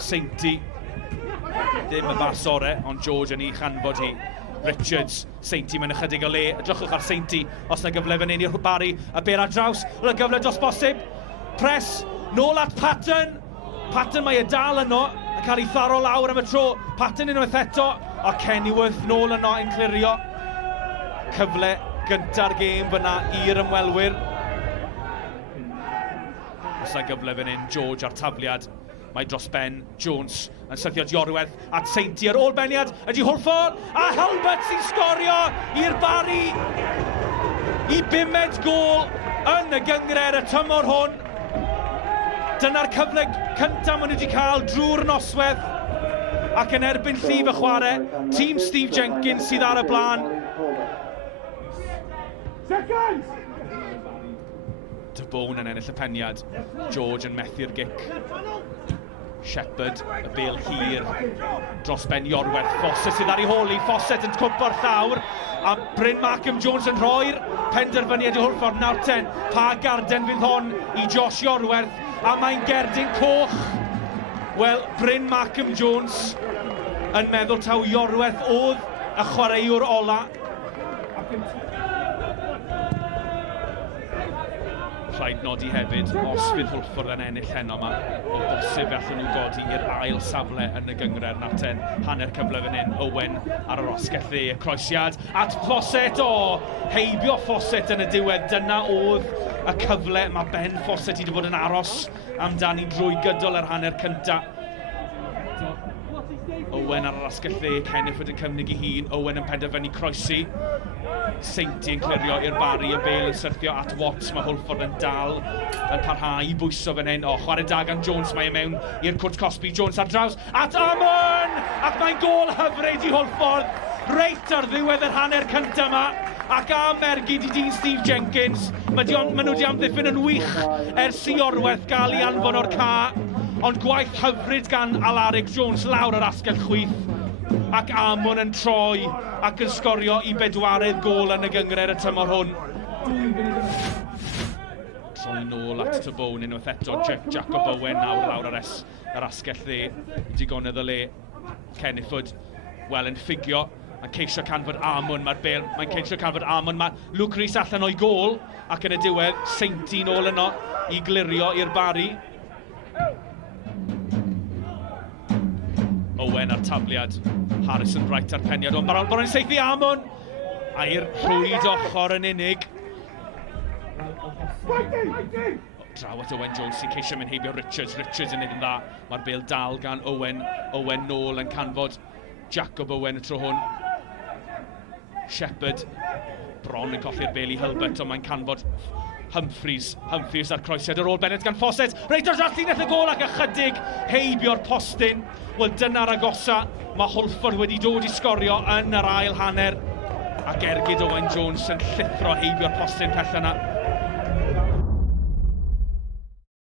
Seinti ddim y bas ore, ond George yn ei chanfod hi. Richards, Seinti mewn ychydig o le, edrychwch ar Seinti, os na gyfle fan hyn i'r Barri, a ber ar draws, y gyfle dros bosib, pres, nôl at Patton, Patton mae e dal yno, yn cael ei tharo lawr am y tro, Patton unwaith eto, a Kennyworth nôl yno yn clirio. Cyfle gynta'r gêm fyna i'r ymwelwyr. Os na gyfle fan hyn, George ar tafliad. Mae dros ben, Jones yn syrthio Diorwedd at Seinti ar ôl beniad ydy Hwlffordd a Helbert sy'n sgorio i'r Barri i 5 gôl yn y gyngred y tymor hwn. Dyna'r cyfle cyntaf maen nhw wedi cael drwy'r noswaith ac yn erbyn llif y chwarae, tîm Steve Jenkins sydd ar y blaen. De Bown yn ennill y peniad, George yn methu'r gic. Shepherd, y bêl hir, dros ben Iorwerth, Fawcett sydd ar ei holi, Fawcett yn cwmpo'r llawr, a Bryn Markham Jones yn rhoi'r penderfyniad i Hwlffordd. Nawr ten, pa garden fydd hon i Josh Iorwerth, a mae'n gerdyn coch. Wel, Bryn Markham Jones yn meddwl taw Iorwerth oedd y chwaraewr ola. Rhaid nodi hefyd, os fydd Hwlffordd yn ennill heno yma, o bosib allan nhw godi i'r ail safle yn y gyngred. Nawr ten, hanner cyfle fan hyn, Owen ar yr osgell dde, croesiad at Fawcett, heibio Fawcett yn y diwedd. Dyna oedd y cyfle, mae Ben Fawcett wedi bod yn aros amdani drwy gydol yr hanner cynta. Owen ar yr osgell dde, Hwlffordd yn cymryd ei hun, Owen yn penderfynu croesi. Seinti yn clirio i'r Barri, y bêl yn syrthio at Watts, mae Hwlffordd yn dal yn parhau i bwyso fan hyn. Chwarae da gan Jones, mae e mewn i'r cwrt Cosby, Jones ar draws, at Amon! Ac mae'n gôl hyfryd i Hwlffordd, reit ar ddiwedd yr hanner cyntaf yma, ac am ergyd i dyn Steve Jenkins. Maen nhw wedi amddiffyn yn wych ers i Iorwerth gael ei anfon o'r ca, ond gwaith hyfryd gan Alaric Jones lawr yr asgell chwith. Ac Amon yn troi ac yn sgorio i 4edd gôl yn y gyngred y tymor hwn. Troi nôl at De Bown unwaith eto, Jacob Owen lawr ar yr asgell dde. Digonedd o le, Hwlffordd, wel yn ffigio, yn ceisio canfod Amon, mae'n ceisio canfod Amon, mae Luke Rees allan o'i gôl, ac yn y diwedd, Seinti nôl yno i glirio i'r Barri. Owen ar tafliad, Harrison Wright ar peniad, ond Baron yn seithi Amon, a i'r rhwyd ochr yn unig. Draw at Owen Jones sy'n ceisio mynd heibio Richards yn neud yn dda. Mae'r bêl dal gan Owen nôl yn canfod Jacob Owen y tro hwn. Shepherd, bron yn colli'r bêl i Helbert, ond mae'n canfod Humphreys ar croesiad ar ôl Bennett gan Fawcett. Reit o'r llinell y gôl ac ychydig heibio'r postyn. Wel, dyna'r agosa. Mae Hwlffordd wedi dod i sgorio yn yr ail hanner. Ac ergyd Owen Jones yn llithro heibio'r postyn pell yna.